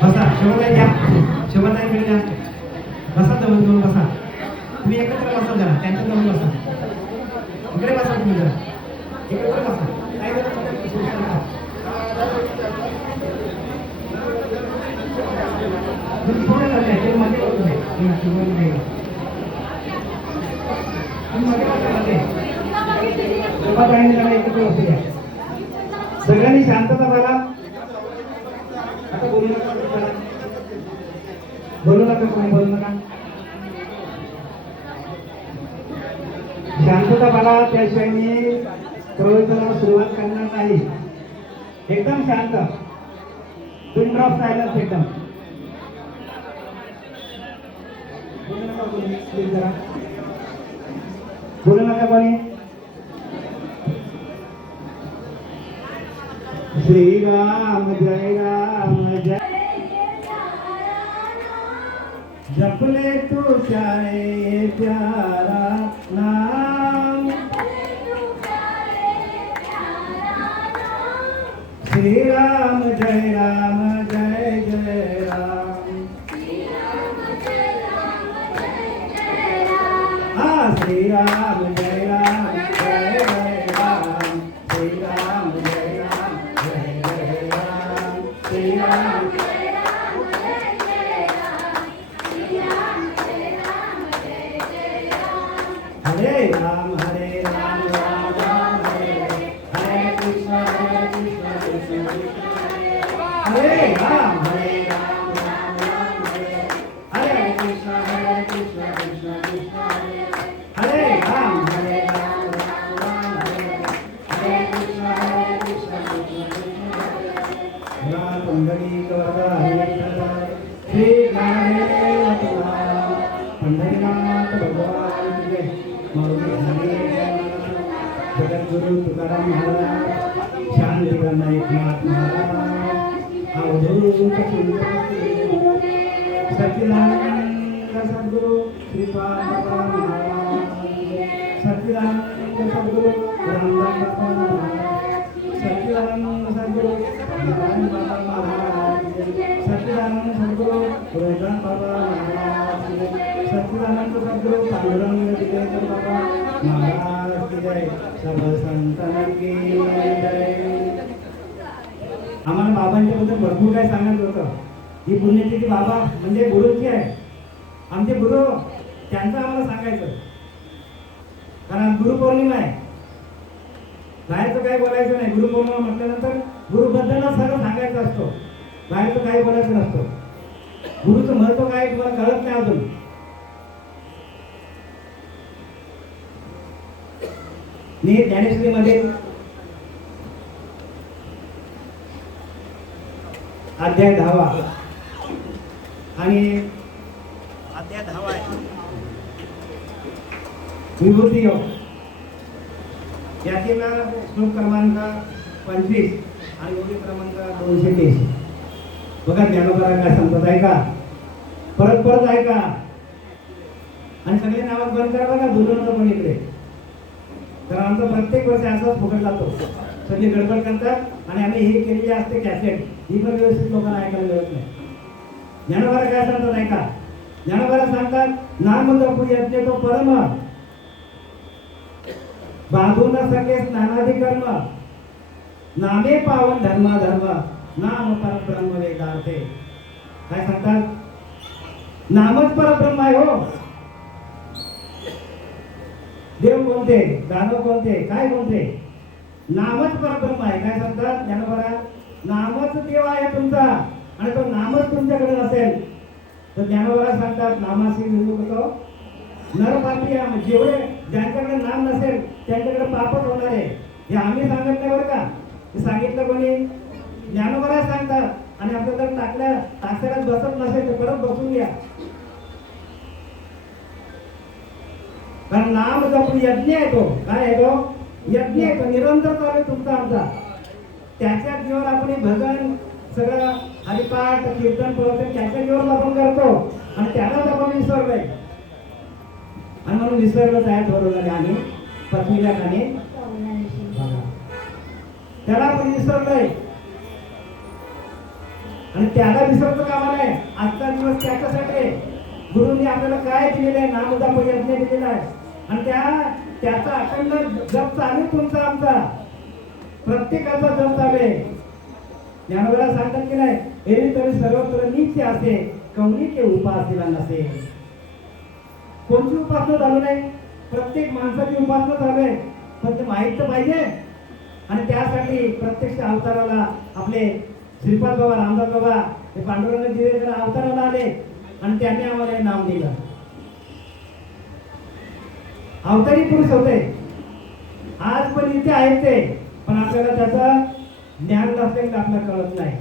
बसा शेवटाई घ्या, शेवटाई कडे द्या. बसा जवळ जवळ बसा. तुम्ही एकत्र बसा जरा, त्यांच्या जवळ बसा. इकडे बसा तुम्ही जरा, इकडे बसा. काय थोडं झालंय ते मध्ये होत नाही. सगळ्यांनी शांतता पाला. आता बोलू नका, बोलू नका, कोणी बोलू नका. शांतता पाला. त्याशिवाय मी प्रवचनाला सुरुवात करणार नाही. एकदम शांत, पिन ड्रॉप सायलन्स एकदम. बोलू नका कोणी, प्लीज जरा बोलू नका कोणी. श्री राम जय जपले तू प्यारे प्यारा नाम. श्री राम जय जय राम. हाँ श्री राम जय राम जय जय राम. श्री राम जय राम जय जय राम. श्री राम हरे राम राम राम हरे हरे कृष्ण कृष्ण कृष्ण हरे राम राम राम हरे हरे कृष्ण कृष्ण कृष्ण हरे राम राम हरे कृष्ण कृष्ण कृष्ण पंढरी श्री ज्ञानदेव पंढरीनाथ भगवान जगद्गुरु तुकाराम महाराज, शांतीला नायकनाथ महाराज, अवधूत सच्चिदानंद सद्गुरु श्रीपाद महाराज, सच्चिदानंद सद्गुरु रामदास बाबा महाराज, सच्चिदानंद सद्गुरु नारायण बाबा महाराज, सच्चिदानंद सद्गुरु रोहन बाबा महाराज, सच्चिदानंद सद्गुरु पांडुरंग विजयकर बाबा महाराज की जय. सर्व संतांना की जय. आम्हाला बाबांच्या बद्दल भरपूर काय सांगायचं होतं. ही पुण्यतिथी बाबा म्हणजे गुरुची आहे. आमचे गुरु त्यांचं आम्हाला सांगायचं, कारण गुरुपौर्णिमा आहे. बाहेरचं काही बोलायचं नाही. गुरुपौर्णिमा म्हटल्यानंतर गुरुबद्दलच सगळं सांगायचं असतो. बाहेरचं काही बोलायचं नसतं. गुरुचं महत्व काय तुम्हाला कळत नाही अजून. ज्ञानेश्वरीमध्ये अध्याय 10 आणि अध्याय 10 आहे विभूती योग. यातील श्लोक क्रमांक 25 आणि योगी क्रमांक 230. बघा ज्ञानोबा काय सांगतात, ऐका, परत ऐका आणि सगळे नावात बंद करा. बघा बोलू नका पण इकडे, तर आमचा प्रत्येक वर्ष असाच फुकट जातो. सगळे गडबड करतात आणि आम्ही हे केलेली असते कॅसेट, ही पण व्यवस्थित लोकांना ऐकायला मिळत नाही. ज्ञानोबा काय सांगतात ऐका. ज्ञानोबा सांगतात, नाम जपू यज्ञ तो परम, बांधू न सके स्नानादि कर्म, नामे पावन धर्मा धर्म, नाम परब्रह्म वेदार्थे. काय सांगतात, नामच परब्रह्म आहे. हो, देव कोणते, दानव कोणते, काय कोणते, नामच परब्रह्म आहे. काय सांगतात ज्ञानोबा, नामच देव आहे तुमचा आणि तो नामच तुमच्याकडे नसेल तर ज्ञानोबा सांगतात, नामाशी निवडतो नर पापी. जेवढे ज्यांच्याकडे नाम नसेल त्यांच्याकडे पापच होणार आहे. हे आम्ही सांगत नाही बरं का, हे सांगितलं कोणी, ज्ञानोबा सांगतात. आणि आपलं जर टाकल्यात बसत नसेल तर परत बसून घ्या. कारण नाम जप यज्ञ आहे. तो काय आहे, तो यज्ञ आहे. तो निरंतर चालू आहे तुमचा आमचा. त्याच्या जीवावर आपण भजन सगळं हरिपाठ कीर्तन प्रवचन त्याच्या जीवावर आपण करतो आणि त्यालाच आपण विसरलोय. आणि म्हणून विसरलो तयार ठरवलं आम्ही पत्नीला आणि त्याला आपण विसरलोय आणि त्याला विसरतो कामा नाही. आजचा दिवस त्याच्यासाठी आहे. गुरुंनी आपल्याला काय दिलेलं आहे? नामजप यज्ञ दिलेला आहे आणि त्याचा अखंड जप चालू तुमचा आमचा प्रत्येकाचा जप चालू आहे. ज्ञानोबा सांगतात की नाही, एरी तरी सर्वत्र नीच असे कौनी के उपासीला नसे. कोणती उपासना चालू नाही? प्रत्येक माणसाची उपासना चालू आहे, पण ते माहीत तर पाहिजे. आणि त्यासाठी प्रत्यक्ष अवताराला आपले श्रीपाद बाबा, रामदास बाबा हे पांडुरंग दिवेकर अवताराला आले आणि त्यांनी आम्हाला हे नाम दिलं. अवतारी पुरुष होते, आज पण इथे आहेत ते, पण आपल्याला त्याचं ज्ञान नसल्याने आपल्याला कळत नाही.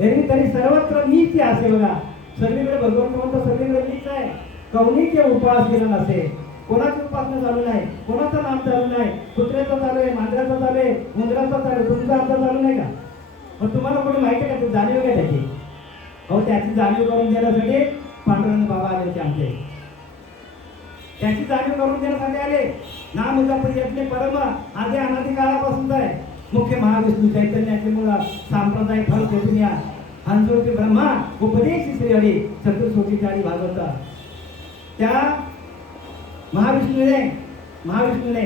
एरवी तरी सर्वत्र मीच असे बघा, सगळीकडे भगवंत म्हणतो सगळीकडे मीच आहे. कौनीचे उपास केला नसे. कोणाची उपासना चालू नाही, कोणाचं नाम चालू नाही. कुत्र्याचं चालू आहे, मांजराचं चालू आहे, उंदराचं चालू आहे, तुमचं आमचं चालू नाही का? पण तुम्हाला कोणी माहिती आहे का? ती जाणीव काय त्याची? अहो त्याची जाणीव करून देण्यासाठी पांडुरंग बाबा आले होते आमचे. त्याची जाणीव करून देण्यासाठी आले. नाम जप यज्ञ परम आधी अनादी काळापासून आहे. मुख्य महाविष्णू चैतन्याचे मुळा सांप्रदाय फल चैतन्या हंसोटी ब्रह्मा उपदेश श्री हरी चतुर्सोटी चारी भागवत. त्या महाविष्णूने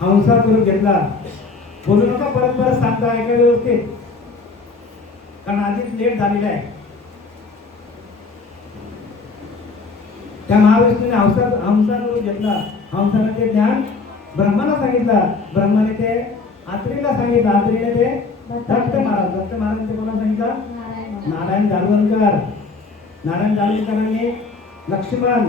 हंसा करून घेतला. बोलू नका, परत परत सांगता ऐका व्यवस्थित, कारण आधीच लेट झालेला आहे. त्या महाविष्णूने हंसा करून घेतला. हंसाने ते ज्ञान ब्रह्माला सांगितलं, ब्रह्माने ते आत्रीला सांगितलं, आत्रीने ते दत्त महाराज ते कोणाला सांगितलं? नारायण जालवणकर. नारायण जालवणकरांनी लक्ष्मण,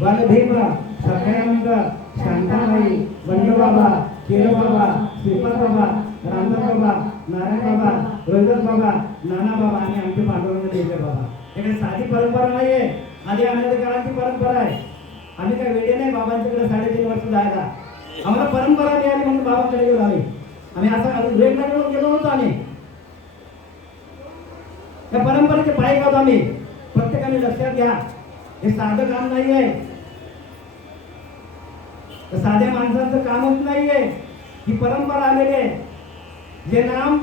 बालभीम, सखायानंद, शांताबाई, बंडबाबा, केळबाबा, श्रीपाद बाबा, रामदास बाबा, नारायण बाबा, रोहिदास बाबा, नाना बाबा आणि आमचे पांडुरंग देवकर बाबा. हे काही साधी परंपरा नाहीये, आधी अनादी काळाची परंपरा आहे. आम्ही काय वेळे नाही बाबांच्याकडे 3.5 वर्ष जायला. आम्हाला परंपरा मिळाली म्हणून बाबांकडे गेलो आम्ही असं वेगवेगळं गेलो होतो आम्ही. त्या परंपरेचे पायी आहोत आम्ही. प्रत्येकाने लक्षात घ्या, हे साधं काम नाहीये, साध्या माणसांचं कामच नाहीये. ही परंपरा आलेली आहे. जे नाम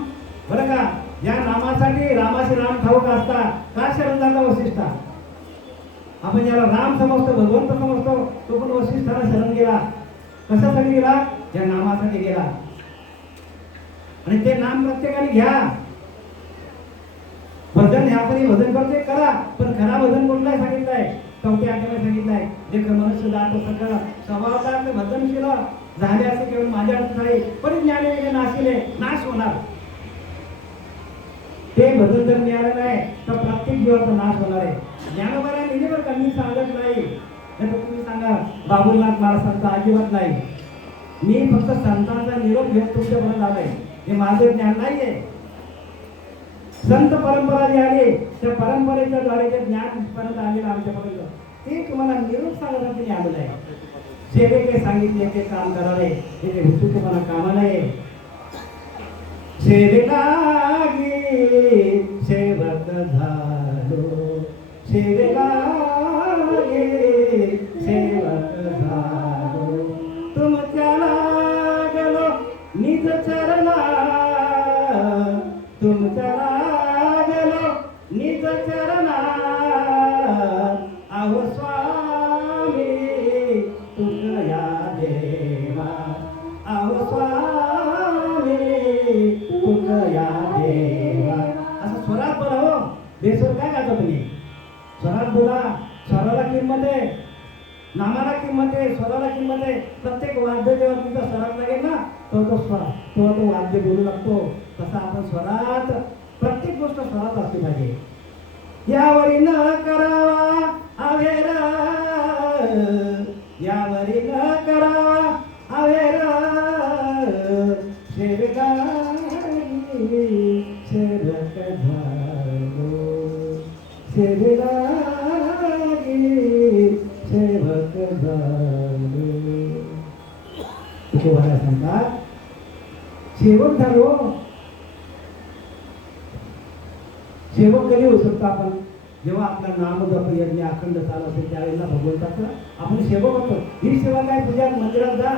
बरं का, या नामासाठी रामाशी राम ठाऊक असता का शरण झाला वशिष्ठा? आपण ज्याला राम समजतो, भगवंत समजतो, तो पण वशिष्ठाला शरण गेला. कशासाठी गेला? या नामासाठी गेला. आणि ते नाम प्रत्येकाने घ्या. भजन ह्या परी भजन करते करा, पण खरा भजन कुठलाय सांगितलंय? 4थ्या अध्यायात सांगितलंय, जे मनुष्य जात सगळं स्वभावता भजन केलं झाले असे केवळ माझ्या अर्थ नाही, पण ज्ञानेने नाशिले नाश होणार. ते भजन जर मिळालं नाही तर प्रत्येक जीवाचा नाश होणार आहे. ज्ञानोबा निलेवर का मी सांगत नाही, तर तुम्ही सांगा बाबूनाथ महाराजांचा अजिबात नाही. मी फक्त संतांचा निरोप घेऊन तुमच्यापर्यंत आलोय. हे माझं ज्ञान नाहीये. संत परंपरा जी आली त्या परंपरेच्या द्वारे जे ज्ञान पर्यंत आलेलं आमच्यापर्यंत, ते तुम्हाला निरोप सांगण्यासाठी आलेलं आहे. सेवेके सांगितले ते काम करावे, हे हुतू तुम्हाला कामाला आहे. सेवेलागी सेवक झालो, सेवेलागी सेवक झालो, तुमच्या लागलो निज चरणा, तुमच्या लागलो निज चरणा. आहो स्वामी तुझ्या देवा, आहो स्वामी तुझ्या देवा. असं स्वरात बोला हो. बेसवर काय गाता तुम्ही? स्वरात बोला. स्वराला किंमत आहे, नामाला किंमत आहे, स्वराला किंमत आहे. प्रत्येक वाद्य जेव्हा तुमचा स्वरात लागेल ना, तो वाद्य बोलू लागतो. तसा आपण स्वरात, प्रत्येक गोष्ट स्वरात असली पाहिजे. यावरी न करावा अवेर, यावरी न करावा अवेर, सेवेलागी सेवक झालो, सेवेलागी सेवक झालो. तुकोबाला सांगतात सेवक झालो. सेवक कधी होऊ शकतो आपण? जेव्हा आपला नाम जप यज्ञ अखंड चालू असेल त्यावेळेला भगवंताचं आपण सेवक होतो. ही सेवा काय? तुझ्या मंदिरात जा,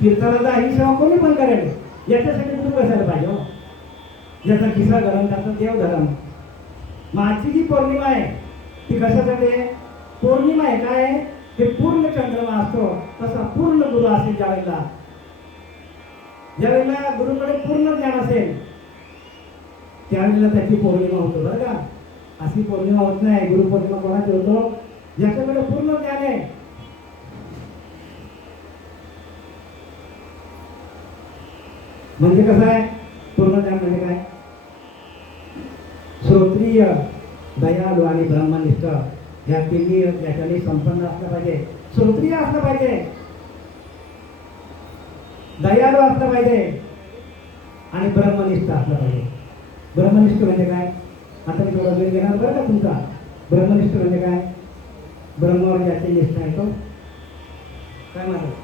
तीर्थाला जा, ही सेवा कोणी पण करेल. याच्यासाठी गुरु बसायला पाहिजे हो. ज्याचा खिसा गरम त्याचा देव धरम. माझी जी पौर्णिमा आहे ती कशासाठी आहे? पौर्णिमा आहे काय आहे? ते पूर्ण चंद्रमा असतो तसा पूर्ण गुरु असेल ज्यावेळेला गुरुकडे पूर्ण ज्ञान असेल त्यावेळेला त्याची पौर्णिमा होतो बरं का. अशी पौर्णिमा होत नाही. गुरुपौर्णिमा कोणाची होतो? ज्याच्याकडे पूर्ण ज्ञान आहे. म्हणजे कसं आहे पूर्ण ज्ञान म्हणजे काय? श्रोत्रिय, दयाळू आणि ब्रह्मनिष्ठ या तिन्ही याच्याने संपन्न असलं पाहिजे. श्रोत्रिय असलं पाहिजे, दयाळू असलं पाहिजे आणि ब्रह्मनिष्ठ असलं पाहिजे. ब्रह्मनिष्ठ म्हणजे काय? आता मी थोडा वेळ घेणार बरं का तुमचा. ब्रह्मनिष्ठ म्हणजे काय? ब्रह्मावर ज्याची निष्ठा आहे तो काय म्हणतो?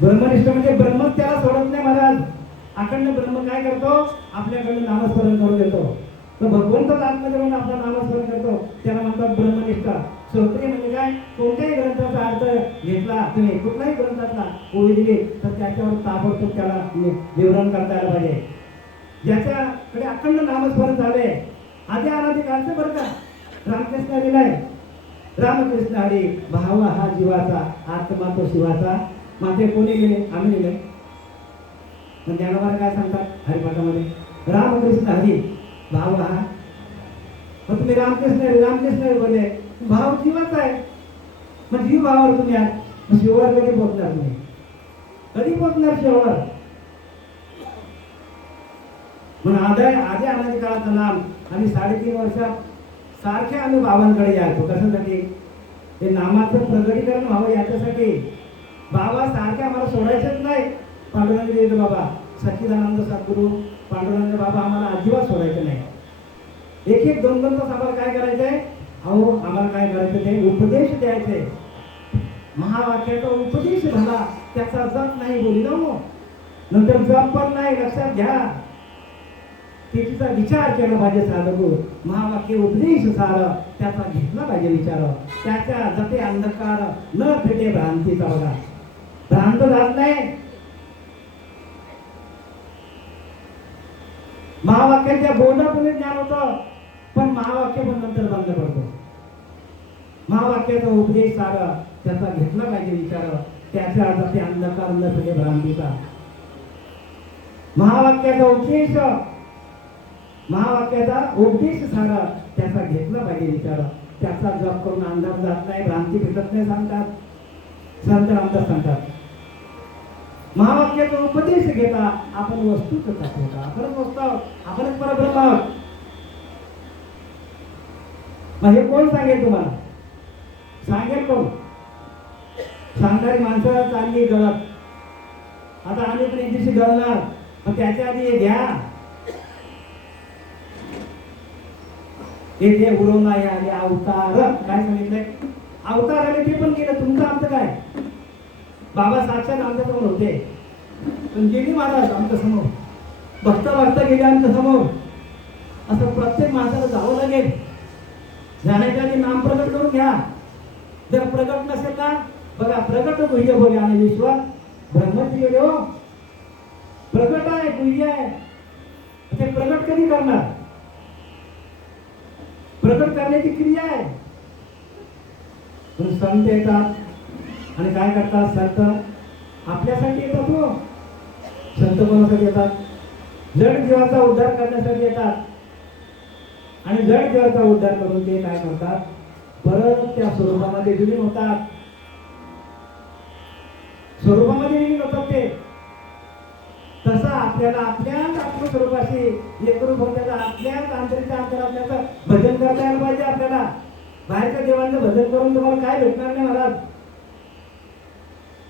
ब्रह्मनिष्ठ म्हणजे ब्रह्मच त्याला सोडत नाही महाराज. अखंड ब्रह्म काय करतो? आपल्याकडे नामस्मरण करून देतो. तो भगवंतच आतमध्ये म्हणून आपलं नामस्मरण करतो. त्याला म्हणतात ब्रह्मनिष्ठ. श्रोत्रिय म्हणजे काय? कोणत्याही ग्रंथाचा अर्थ घेतला तुम्ही, कुठलाही ग्रंथातला ओळी दिली तर त्याच्यावर ताबडतोब त्याला विवरण करता यायला पाहिजे. ज्याच्याकडे अखंड नामस्मरण झाले आधी अनादी काळचं बरं का. रामकृष्ण हरीला आहे, रामकृष्ण हरी भाव हा जीवाचा, आत्मा तो शिवाचा. माझे कोणी गेले? आम्ही गेले. पण ज्ञानोबा काय सांगतात हरिपाठामध्ये? रामकृष्ण हरी भाव हा. मग तुम्ही रामकृष्ण हरी बोलले, भाव जीवाचा आहे. मग जीव भावावर तुम्ही आहात, मग शिवावर कधी पोहोचणार तुम्ही? कधी पोहोचणार शिवावर? म्हणून आधी अनादी काळाचं नाम आम्ही 3.5 वर्षात सारखे आम्ही बाबांकडे यायचो. कशासाठी? हे नामाचं प्रगटीकरण व्हावं याच्यासाठी. बाबा सारखे आम्हाला सोडायचेच नाही. पांडुरंग देव बाबा, सच्चिदानंद सद्गुरू पांडुरंग बाबा आम्हाला अजिबात सोडायचे नाही. 1-1, 2-2 तास आम्हाला काय करायचंय? अहो आम्हाला काय करायचं? ते उपदेश द्यायचे. महावाक्याचा उपदेश झाला, त्याचा जप नाही बोली ना मग नंतर जप पण नाही. लक्षात घ्या, त्याचा विचार केला पाहिजे. साधकू महावाक्य उपदेश झालं, त्याचा घेतला पाहिजे विचार. त्याच्या जते अंधकार न फेटे भ्रांतीचा. बघा, भ्रांत जात नाही. महावाक्याच्या बोधापुढे ज्ञान होतं, पण महावाक्य पण नंतर बंद पडतो. महावाक्याचा उपदेश सारा त्याचा घेतला पाहिजे विचार. त्याच्या जते अंधकार न फेटे भ्रांतीचा. महावाक्याचा उपदेश सारा त्याचा घेतला पाहिजे विचार. त्याचा जप करून अंधार जात नाही, भ्रांती भेटत नाही सांगतात संत रामदास सांगतात. महावाक्याचा उपदेश घेता आपण वस्तूच होता. आपणच वस्तू, आपणच परब्रह्म. मग हे कोण सांगेल तुम्हाला? सांगेल कोण? सांगणारी माणसं चालली गळत. आता आम्ही पण एक दिवशी गळणार, मग त्याच्या आधी हे घ्या. हे उडवून आले अवतार. काय सांगितलंय? अवतार आले ते पण गेलं. तुमचं आमचं काय? बाबा साक्षात आमच्या समोर होते, पण गेली महाराज आमच्या समोर. बघता गेले आमच्या समोर. असं प्रत्येक माणसाला जावं लागेल. जाण्याच्या आधी नाम प्रगट करून घ्या. जर प्रगट नसेल ना, बघा प्रगट गुह्य बोले आणि विश्वास ब्रह्मची गेले हो. प्रगट आहे, गुह्य आहे. ते प्रगट कधी करणार? प्रगट करण्याची क्रिया आहे. संत येतात आणि काय करतात? संत आपल्यासाठी येतात हो. संत कोणासाठी येतात? जड जीवाचा उद्धार करण्यासाठी येतात. आणि जड जीवाचा उद्धार करून ते काय करतात? परत त्या स्वरूपामध्ये विलीन होतात. स्वरूपामध्ये विलीन होतात ते. तसा आपल्याला आपल्याच आत्मस्वरूपाशी एकरूप होण्याचा, आपल्याच आंतरिक अंतरात्म्याचं भजन करता यायला पाहिजे आपल्याला. बाहेरच्या देवांचं भजन करून तुम्हाला काय भेटणार नाही महाराज.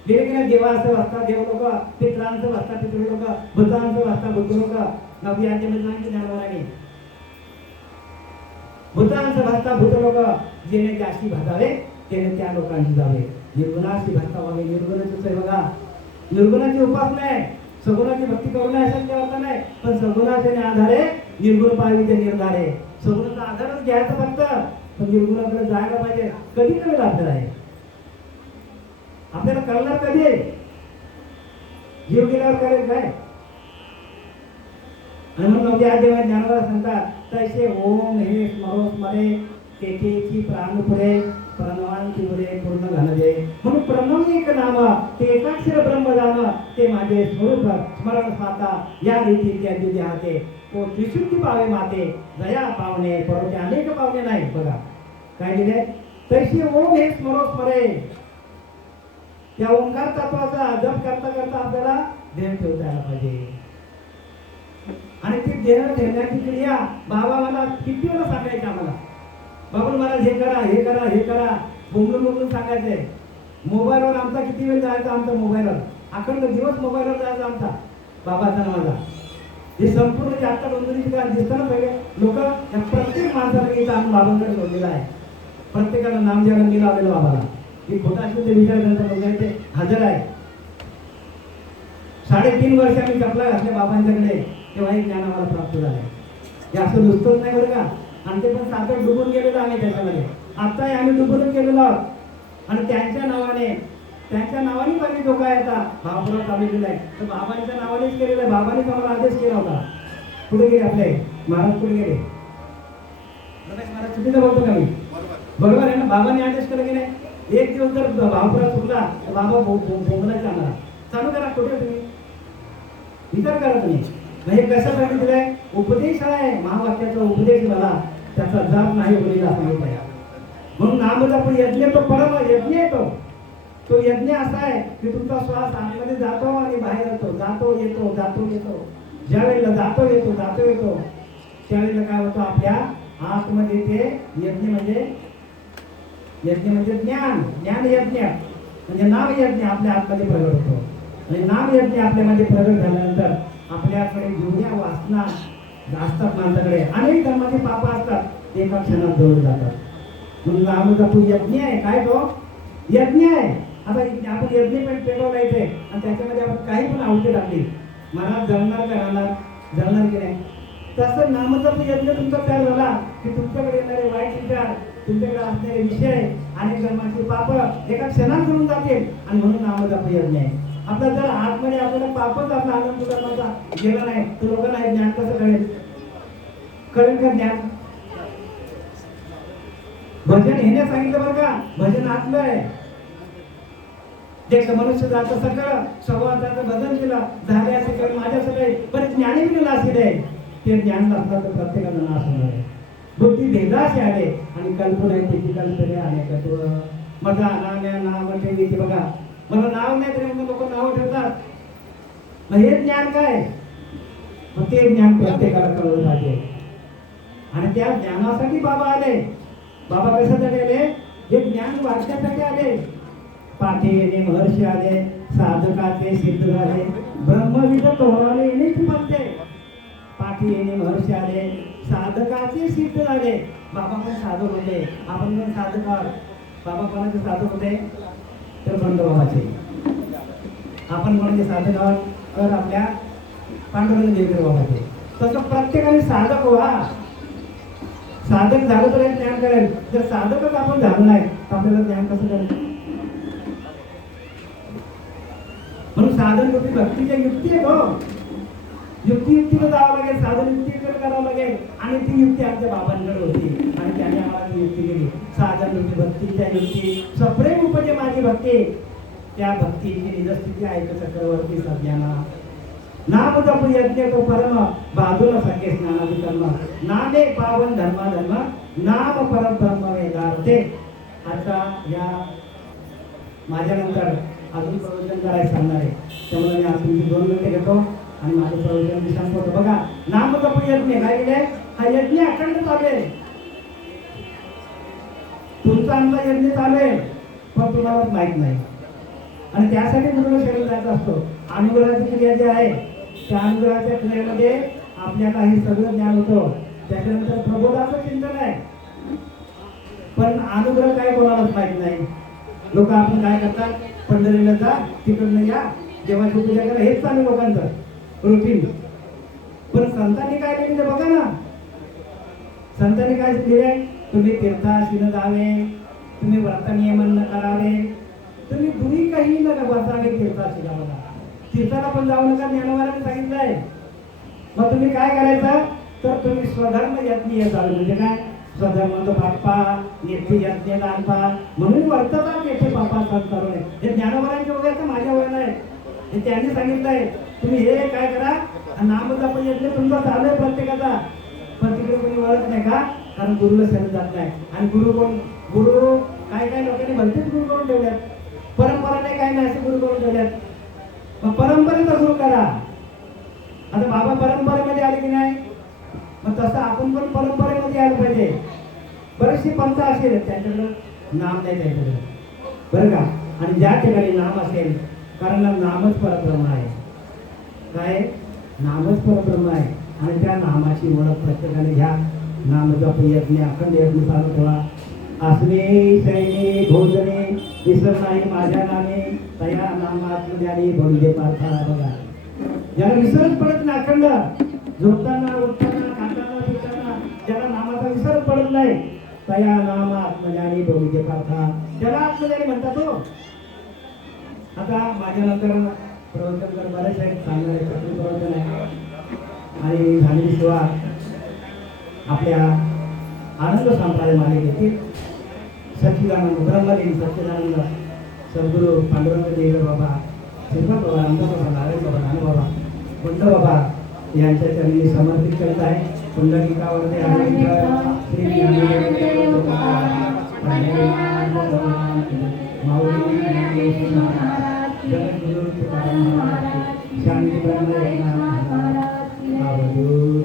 देवाचं वाचता देव लोक, पितरांचं वाचता पितृ लोक, भूतांचं वाचता भूत लोक. नववी अध्याय सांगितले ज्ञानोबाने. भूतांचं वाचता भूत लोक, जेणे जास्ती भागावे त्याने त्या लोकांची जावे. निर्गुणाशी भक्ता व्हावे. निर्गुणाचीच आहे बघा. निर्गुणाची उपासना आहे. सगुणाची भक्ती करू नये अशाच अर्थ नाही, पण सगुणाच्या आधारे निर्गुण पाहावी ते निर्धारे. सगुणाचा आधारच घ्यायचा फक्त, पण निर्गुणाकडे जायला पाहिजे. कधी कळेल आपल्याला? हे आपल्याला कळणार कधी? जीव गेल्यावर करेल काय? आणि म्हणून नवद्या देवा ज्ञानाला सांगतात तैसे ओम हे स्मरो स्मरे तेथेची प्राण पुरे प्रणवांची उरे पूर्ण घालजे. म्हणून प्रणव एक नाम ते एकाक्षर ब्रह्मधाम ते माझे स्वरूप स्मरण साता या रीती त्या दिले हाते तो त्रिशुद्धी पावे माते दया पावणे परवते अनेक पावणे नाही. बघा काय दिले तैसे ओम हे स्मरो स्मरे. त्या ओंकार तत्वाचा जप करता करता आपल्याला ध्येय ठेवता आला पाहिजे. आणि ती ध्येय ठेवण्याची क्रिया बाबा मला किती वेळा सांगायचे आम्हाला, बाबा मला हे करा हे करा हे करा बोंबलून बोंबलून सांगायचंय. मोबाईलवर आमचा किती वेळ जायचा, आमचा मोबाईलवर अखंड दिवस मोबाईलवर जायचा आमचा बाबाचा माझा. हे संपूर्ण जास्त डोंगरीची काय दिसताना सगळे लोक प्रत्येक माणसाला इथं आम्ही बाबांकडे सोडलेला आहे. प्रत्येकाला नाम द्यायला मी लावलेलं बाबाला. की खोटा असेल ते विचार करता लोकांचे हजर आहे. 3.5 वर्ष आम्ही चपला घातल्या बाबांच्याकडे तेव्हा हे ज्ञान आम्हाला प्राप्त झालंय. हे असं नुसतंच नाही बरं का. आणि ते पण साखर डुबून गेलेलं आम्ही त्याच्यामध्ये. आत्ताही आम्ही डुबूनच गेलेलो आहोत. आणि त्यांच्या नावानेच आम्ही जो काय आता भावपुरा चालू केला आहे तर बाबांच्या नावानेच केलेलं आहे. बाबांनीच आम्हाला आदेश केला होता. कुठे गेले आपले महाराज, कुठे गेले रमेश महाराज? चुकीचं बोलतो का मी? बरोबर आहे ना. बाबांनी आदेश केला की नाही. एक दिवस जर भावपुरा चुकला तर बाबा बोंबलायचा आम्हाला. चालू करा. कुठे तुम्ही विचार करा तुम्ही. म्हणजे कशासाठी दिलंय? उपदेश आहे. महावाक्याचा उपदेश झाला त्याचा जाप नाही बोलीला सांगितलं. म्हणून नामजप यज्ञ तो परम यज्ञ आहे. तो यज्ञ असा आहे की तुमचा श्वास आतमध्ये जातो आणि बाहेर येतो, जातो येतो जातो येतो. ज्या वेळेला जातो येतो त्यावेळेला काय होतं आपल्या आतमध्ये ते यज्ञ म्हणजे ज्ञान यज्ञ म्हणजे नाम यज्ञ आपल्या आतमध्ये प्रगट होतो. आणि नाम यज्ञ आपल्यामध्ये प्रगट झाल्यानंतर आपल्याकडे जेवढ्या वासना असतात माणसाकडे अनेक धर्माचे पाप असतात एका क्षणात जवळ जातात. म्हणून नामचा तो यज्ञ आहे. काय तो यज्ञ आहे. आता आपण यज्ञ पण पेटवला इथे आणि त्याच्यामध्ये आपण काही पण आवडते टाकली मनात जळणार का राहणार? जळणार की नाही? तसं नामचा यज्ञ तुमचा तयार झाला की तुमच्याकडे येणारे वाईट विचार, तुमच्याकडे असणारे विषय अनेक धर्माचे पाप एका क्षणात जळून जातील. आणि म्हणून नामजप यज्ञ आहे. आपला जर आतमध्ये आपल्याला पापच आपला आनंद धर्माचा गेला नाही तर लोकांना हे ज्ञान कसं कळेल का ज्ञान? भजन हेने सांगितलं बरं का. भजन आतलं आहे. जे मनुष्य जातं सगळं स्वभावाचं भजन केलं झाले असे काही माझ्या सगळे पण ज्ञानी केलं असेल आहे ते ज्ञान नसलं तर प्रत्येकाला नाश होणार आहे. बुद्धी भेदाशी आले आणि कल्पना त्याची कल्पने अनेकत्व माझा नाम ठेवी. बघा मला नाव नाही तरी लोक नाव ठेवतात. मग हे ज्ञान काय? मग ते ज्ञान प्रत्येकाला कळलं पाहिजे. आणि त्या ज्ञानासाठी बाबा आले. बाबा कशासाठी आले? हे ज्ञान वाचण्यासाठी आले. पाठी येणे महर्षी आले, साधकाचे सिद्ध झाले, ब्रह्मविद तोराले येणे म्हणते. पाठी येणे महर्षी आले, साधकाचे सिद्ध झाले. बाबा पण साधक होते, आपण पण साधक आहोत. बाबा कोणाचे साधक होते? तर बंडबाबाचे. आपण कोणाचे साधक आहोत? तर आपल्या पांडुरंग देवकर बाबाचे. तसं प्रत्येकाने साधक व्हा. साधक झालं तर ज्ञान करेल. जर साधकच आपण झालो नाही तर आपल्याला ज्ञान कसं करेल? म्हणून साधन होती भक्तीच्या युक्ती आहे. युक्तीला जावं लागेल, साधन युक्तीकडे करावं लागेल. आणि ती युक्ती आमच्या बाबांकडे होती आणि त्याने आम्हाला ती युक्ती केली. साधन होती भक्तीच्या युक्ती सप्रेम उपजे माझी भक्ती. त्या भक्तीची निजस्थिती ऐक चक्रवर्ती सज्ञाना. नाम जप यज्ञ तो परम बाजूला सखे स्नानादी कर्म. नामे पावन धर्म नाम परम ब्रह्म वेदार्थे. आता या माझ्यानंतर अजून प्रवचन करायला सांगणार आहे. त्यामुळे मी आज तुमची 2 मिनिटे घेतो आणि माझं प्रवचन मी सांगतो. बघा नाम जप यज्ञ काय केलंय? हा यज्ञ अखंड चालू आहे. तुमचा आमचा यज्ञ चालू आहे पण तुम्हाला माहित नाही. आणि त्यासाठी पूर्ण शरीर जायचा असतो. अनुग्रहाची क्रिया जी आहे त्या अनुग्रहाच्या क्रियेमध्ये आपल्याला हे सगळं ज्ञान होतं. त्याच्यानंतर प्रबोधाचं चिंतन आहे. पण अनुग्रह काय कोणालाच माहित नाही. लोक आपण काय करतात? पंढरीला जा, तिकडनं या, देवाची पूजा करा, हेच चालू लोकांचं रुटीन. पण संतांनी काय लिहिलं बघा ना. संतांनी काय लिहिले? तुम्ही तीर्थाशीन जावे, तुम्ही व्रत नियमन न करावे, तुम्ही दुरी काही न बसावे तीर्थाशी गावाला. तीर्थाला पण जाऊ नका, ज्ञानोबाने सांगितलंय. मग तुम्ही काय करायचं, तर तुम्ही स्वधर्म यज्ञ चालू, म्हणजे काय स्वधर्म तो बाप्पा येथे यज्ञ दानपा म्हणून वर्ततात येथे बापा संस्कार आहे. हे ज्ञानोबांच्या वगैरे माझ्या वय नाही, हे त्यांनी सांगितलंय. तुम्ही हे काय करा, नाम जप यज्ञ तुमचा चालू आहे प्रत्येकाचा, पण तिकडे कोणी वळत नाही का, कारण गुरुला शरण जात नाही. आणि गुरु कोण, गुरु काय काय लोकांनी भलतेच गुरु करून ठेवल्यात, परंपरा नाही काय नाही असे गुरु करून ठेवल्यात. मग परंपरेचा गुरु करा. आता बाबा परंपरेमध्ये आले की नाही, मग तसं आपण पण परंपरेमध्ये आलं पाहिजे. बरेचसे पंथ असेल त्यांच्याकडं नाम नाही त्यांच्याकडे, बरं का. आणि ज्या ठिकाणी नाम असेल, कारण नामच परब्रह्म आहे. काय, नामच परब्रह्म आहे. आणि त्या नामाची ओळख प्रत्येकाने घ्या. नाम जप यज्ञ अखंड यज्ञ चालू ठेवा. आसने सैने भोजने विसर नाही माझ्या नामे, तया नामात ज्ञानी भोंगे पार्था. बघा, ज्याला विसरच पडत नाही, अखंड झोपताना उठताना खाताना पिताना ज्याला नामाचा विसरच पडत नाही, तया नाम आत्मज्ञानी भोंगे पार्था, त्याला आत्मज्ञानी म्हणतात. हो, आता माझ्यानंतर प्रवचन कर बरेच आहेत, चांगलं चक्री प्रवचन आहे. आणि झालेली सेवा आपल्या आनंद संप्रदाय मालिकेतील सच्चिदानंद ब्रह्मलीन सच्चिदानंद सद्गुरू पांडुरंग देव बाबा, श्रीपाद बाबा, रामदास बाबा, नारायण बाबा, नाना बाबा, कुंड बाबा यांच्या चरणी समर्पित करत आहे. पुंडलिकावरती श्री ज्ञानेश्वर जगद्गुरु तुकाराम महाराज, शांती ब्रह्म एकनाथ महाराज, अवधूत